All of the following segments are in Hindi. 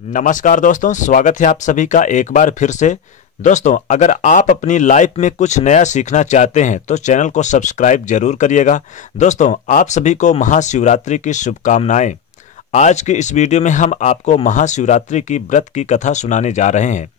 नमस्कार दोस्तों, स्वागत है आप सभी का एक बार फिर से। दोस्तों, अगर आप अपनी लाइफ में कुछ नया सीखना चाहते हैं तो चैनल को सब्सक्राइब जरूर करिएगा। दोस्तों, आप सभी को महाशिवरात्रि की शुभकामनाएं। आज की इस वीडियो में हम आपको महाशिवरात्रि की व्रत की कथा सुनाने जा रहे हैं।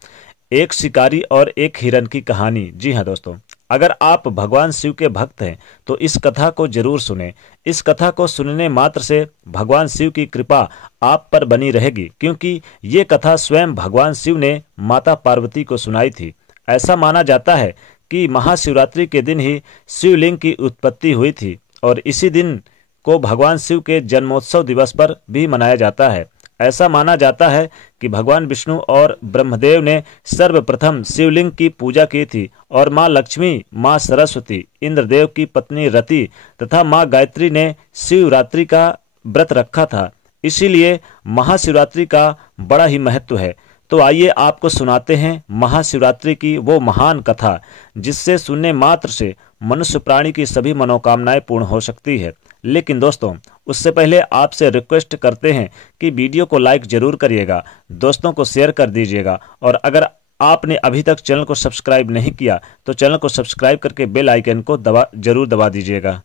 एक शिकारी और एक हिरन की कहानी। जी हाँ दोस्तों, अगर आप भगवान शिव के भक्त हैं तो इस कथा को जरूर सुनें। इस कथा को सुनने मात्र से भगवान शिव की कृपा आप पर बनी रहेगी, क्योंकि ये कथा स्वयं भगवान शिव ने माता पार्वती को सुनाई थी। ऐसा माना जाता है कि महाशिवरात्रि के दिन ही शिवलिंग की उत्पत्ति हुई थी और इसी दिन को भगवान शिव के जन्मोत्सव दिवस पर भी मनाया जाता है। ऐसा माना जाता है कि भगवान विष्णु और ब्रह्मदेव ने सर्वप्रथम शिवलिंग की पूजा की थी और माँ लक्ष्मी, माँ सरस्वती, इंद्रदेव की पत्नी रति तथा माँ गायत्री ने शिवरात्रि का व्रत रखा था। इसीलिए महाशिवरात्रि का बड़ा ही महत्व है। तो आइए आपको सुनाते हैं महाशिवरात्रि की वो महान कथा, जिससे सुनने मात्र से मनुष्य प्राणी की सभी मनोकामनाएं पूर्ण हो सकती है। लेकिन दोस्तों, उससे पहले आपसे रिक्वेस्ट करते हैं कि वीडियो को लाइक जरूर करिएगा, दोस्तों को शेयर कर दीजिएगा और अगर आपने अभी तक चैनल को सब्सक्राइब नहीं किया तो चैनल को सब्सक्राइब करके बेल आइकन को जरूर दबा दीजिएगा।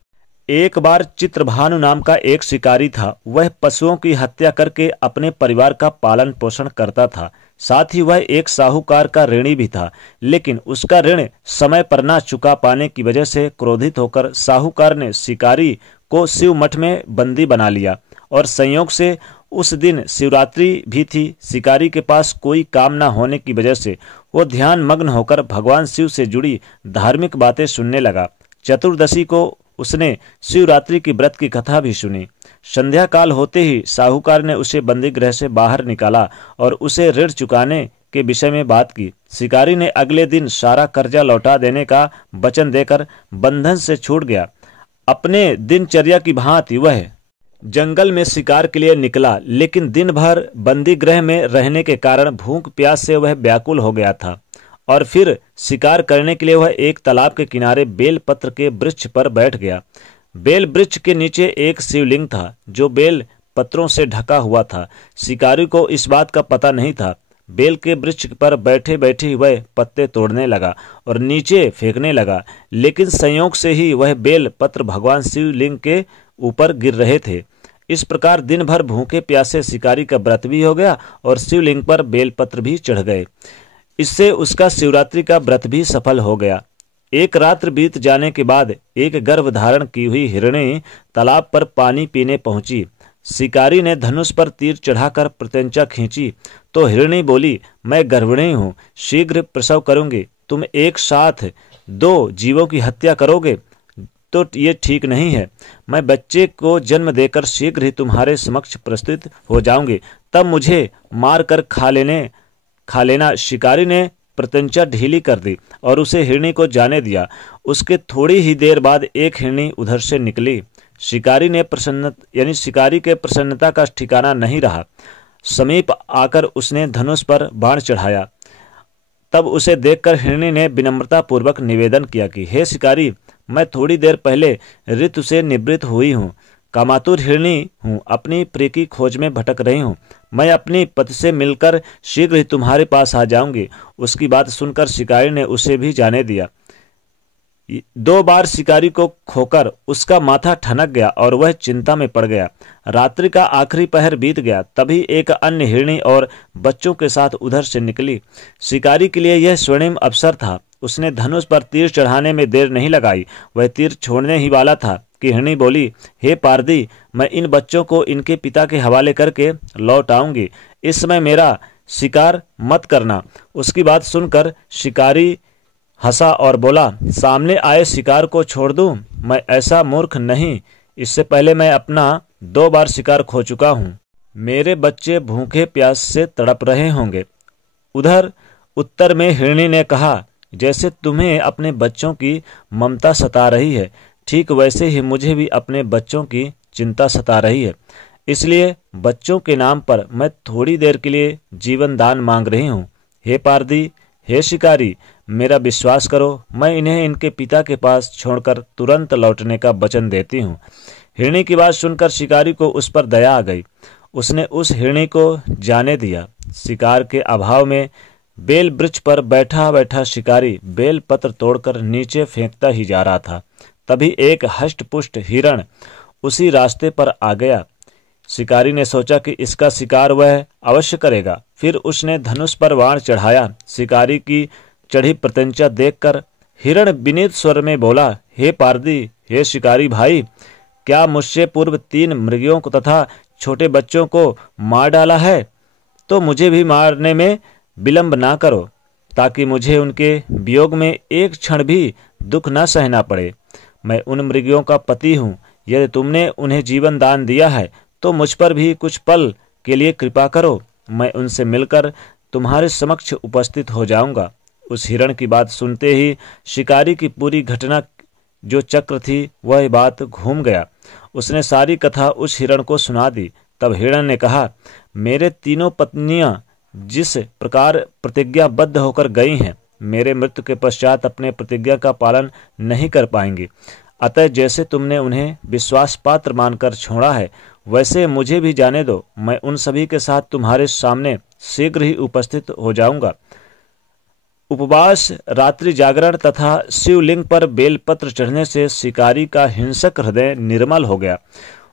एक बार चित्रभानु नाम का एक शिकारी था। वह पशुओं की हत्या करके अपने परिवार का पालन पोषण करता था। साथ ही वह एक साहूकार का ऋणी भी था, लेकिन उसका ऋण समय पर न चुका पाने की वजह से क्रोधित होकर साहूकार ने शिकारी को शिव मठ में बंदी बना लिया और संयोग से उस दिन शिवरात्रि भी थी। शिकारी के पास कोई काम न होने की वजह से वो ध्यान मग्न होकर भगवान शिव से जुड़ी धार्मिक बातें सुनने लगा। चतुर्दशी को उसने शिवरात्रि की व्रत की कथा भी सुनी। संध्या काल होते ही साहूकार ने उसे बंदी गृह से बाहर निकाला और उसे ऋण चुकाने के विषय में बात की। शिकारी ने अगले दिन सारा कर्जा लौटा देने का वचन देकर बंधन से छूट गया। अपने दिनचर्या की भांति वह जंगल में शिकार के लिए निकला, लेकिन दिन भर बंदी गृह में रहने के कारण भूख प्यास से वह व्याकुल हो गया था और फिर शिकार करने के लिए वह एक तालाब के किनारे बेल पत्र के वृक्ष पर बैठ गया। बेल वृक्ष के नीचे एक शिवलिंग था जो बेल पत्रों से ढका हुआ था। शिकारी को इस बात का पता नहीं था। बेल के वृक्ष पर बैठे बैठे ही वह पत्ते तोड़ने लगा और नीचे फेंकने लगा, लेकिन संयोग से ही वह बेल पत्र भगवान शिवलिंग के ऊपर गिर रहे थे। इस प्रकार दिन भर भूखे प्यासे शिकारी का व्रत भी हो गया और शिवलिंग पर बेल पत्र भी चढ़ गए। इससे उसका शिवरात्रि का व्रत भी सफल हो गया। एक रात्र बीत जाने के बाद एक गर्भ धारण की हुई हिरणी तालाब पर पानी पीने पहुंची। शिकारी ने धनुष पर तीर चढ़ाकर प्रत्यंचा खींची तो हिरणी बोली, मैं गर्भिणी हूँ, शीघ्र प्रसव करूंगी। तुम एक साथ दो जीवों की हत्या करोगे तो ये ठीक नहीं है। मैं बच्चे को जन्म देकर शीघ्र ही तुम्हारे समक्ष प्रस्तुत हो जाऊंगी, तब मुझे मार कर खा लेना। शिकारी ने प्रत्यंचा ढीली कर दी और उसे हिरणी को जाने दिया। उसके थोड़ी ही देर बाद एक हिरणी उधर से निकली। शिकारी के प्रसन्नता का ठिकाना नहीं रहा। समीप आकर उसने धनुष पर बाण चढ़ाया। तब उसे देखकर हिरणी ने विनम्रता पूर्वक निवेदन किया कि हे शिकारी, मैं थोड़ी देर पहले ऋतु से निवृत्त हुई हूँ, कामातुर हिरणी हूँ, अपनी प्रिय की खोज में भटक रही हूँ। मैं अपनी पति से मिलकर शीघ्र ही तुम्हारे पास आ जाऊंगी। उसकी बात सुनकर शिकारी ने उसे भी जाने दिया। 2 बार शिकारी को खोकर उसका माथा ठनक गया और वह चिंता में पड़ गया। रात्रि का आखिरी पहर बीत गया, तभी एक अन्य हिरणी और बच्चों के साथ उधर से निकली। शिकारी के लिए यह स्वर्णिम अवसर था। उसने धनुष पर तीर चढ़ाने में देर नहीं लगाई। वह तीर छोड़ने ही वाला था कि हिरणी बोली, हे पारदी, मैं इन बच्चों को इनके पिता के हवाले करके लौट आऊंगी। इस समय मेरा शिकार मत करना। उसकी बात सुनकर शिकारी हंसा और बोला, सामने आए शिकार को छोड़ दूं? मैं ऐसा मूर्ख नहीं। इससे पहले मैं अपना 2 बार शिकार खो चुका हूँ। मेरे बच्चे भूखे प्यास से तड़प रहे होंगे। उधर उत्तर में हिरणी ने कहा, जैसे तुम्हें अपने बच्चों की ममता सता रही है, ठीक वैसे ही मुझे भी अपने बच्चों की चिंता सता रही है। इसलिए बच्चों के नाम पर मैं थोड़ी देर के लिए जीवन दान मांग रही हूँ। हे पारदी, हे शिकारी, मेरा विश्वास करो, मैं इन्हें इनके पिता के पास छोड़कर तुरंत लौटने का वचन देती हूँ। हिरणी की बात सुनकर शिकारी को उस पर दया आ गई। उसने उस हिरणी को जाने दिया। शिकार के अभाव में बेल वृक्ष पर बैठा बैठा शिकारी बेल पत्र तोड़कर नीचे फेंकता ही जा रहा था। तभी एक हष्टपुष्ट हिरण उसी रास्ते पर आ गया। शिकारी ने सोचा कि इसका शिकार वह अवश्य करेगा। फिर उसने धनुष पर बाण चढ़ाया। शिकारी की चढ़ी प्रत्यंचा देखकर हिरण विनीत स्वर में बोला, हे पारदी, हे शिकारी भाई, क्या मुझसे पूर्व 3 मृगियों को तथा छोटे बच्चों को मार डाला है? तो मुझे भी मारने में विलंब ना करो, ताकि मुझे उनके वियोग में एक क्षण भी दुख न सहना पड़े। मैं उन मृगियों का पति हूँ। यदि तुमने उन्हें जीवन दान दिया है तो मुझ पर भी कुछ पल के लिए कृपा करो। मैं उनसे मिलकर तुम्हारे समक्ष उपस्थित हो जाऊंगा। उस हिरण की बात सुनते ही शिकारी की पूरी घटना जो चक्र थी वह बात घूम गया। उसने सारी कथा उस हिरण को सुना दी। तब हिरण ने कहा, मेरे तीनों पत्नियां जिस प्रकार प्रतिज्ञाबद्ध होकर गई हैं, मेरे मृत्यु के पश्चात अपने प्रतिज्ञा का पालन नहीं कर पाएंगी। अतः जैसे तुमने उन्हें विश्वास पात्र मानकर छोड़ा है, वैसे मुझे भी जाने दो। मैं उन सभी के साथ तुम्हारे सामने शीघ्र ही उपस्थित हो जाऊंगा। उपवास, रात्रि जागरण तथा शिवलिंग पर बेलपत्र चढ़ने से शिकारी का हिंसक हृदय निर्मल हो गया।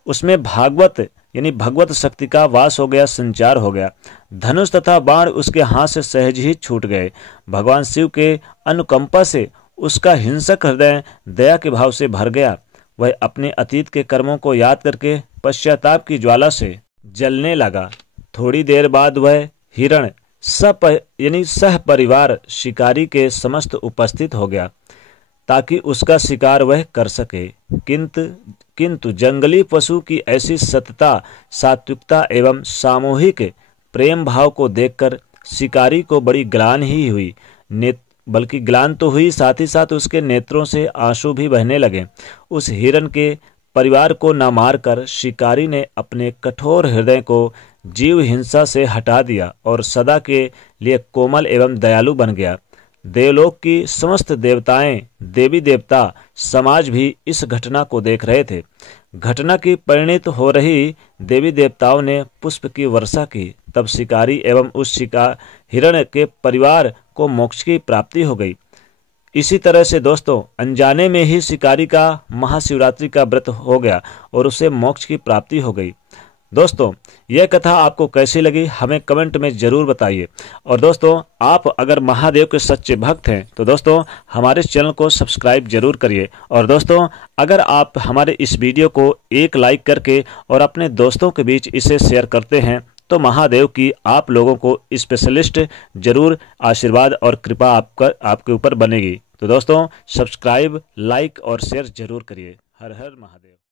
उसमें भागवत यानी भगवत शक्ति का वास हो गया, संचार हो गया। धनुष तथा बाण उसके हाथ से सहज ही छूट गए। भगवान शिव के अनुकंपा से उसका हिंसक हृदय दया के भाव से भर गया। वह अपने अतीत के कर्मों को याद करके पश्चाताप की ज्वाला से जलने लगा। थोड़ी देर बाद वह हिरण सह परिवार शिकारी के समस्त उपस्थित हो गया, ताकि उसका शिकार वह कर सके। किंतु जंगली पशु की ऐसी सतता, सात्विकता एवं सामूहिक प्रेम भाव को देखकर शिकारी को बड़ी ग्लानि ही हुई। बल्कि ग्लानि तो हुई, साथ ही साथ उसके नेत्रों से आंसू भी बहने लगे। उस हिरण के परिवार को न मारकर शिकारी ने अपने कठोर हृदय को जीव हिंसा से हटा दिया और सदा के लिए कोमल एवं दयालु बन गया। देवलोक की समस्त देवताएं, देवी देवता समाज भी इस घटना को देख रहे थे। घटना की परिणित हो रही देवी देवताओं ने पुष्प की वर्षा की। तब शिकारी एवं उस हिरण के परिवार को मोक्ष की प्राप्ति हो गई। इसी तरह से दोस्तों, अनजाने में ही शिकारी का महाशिवरात्रि का व्रत हो गया और उसे मोक्ष की प्राप्ति हो गई। दोस्तों, यह कथा आपको कैसी लगी हमें कमेंट में जरूर बताइए। और दोस्तों, आप अगर महादेव के सच्चे भक्त हैं तो दोस्तों हमारे चैनल को सब्सक्राइब जरूर करिए। और दोस्तों, अगर आप हमारे इस वीडियो को एक लाइक करके और अपने दोस्तों के बीच इसे शेयर करते हैं तो महादेव की आप लोगों को स्पेशलिस्ट जरूर आशीर्वाद और कृपा आपके ऊपर बनेगी। तो दोस्तों, सब्सक्राइब, लाइक और शेयर जरूर करिए। हर हर महादेव।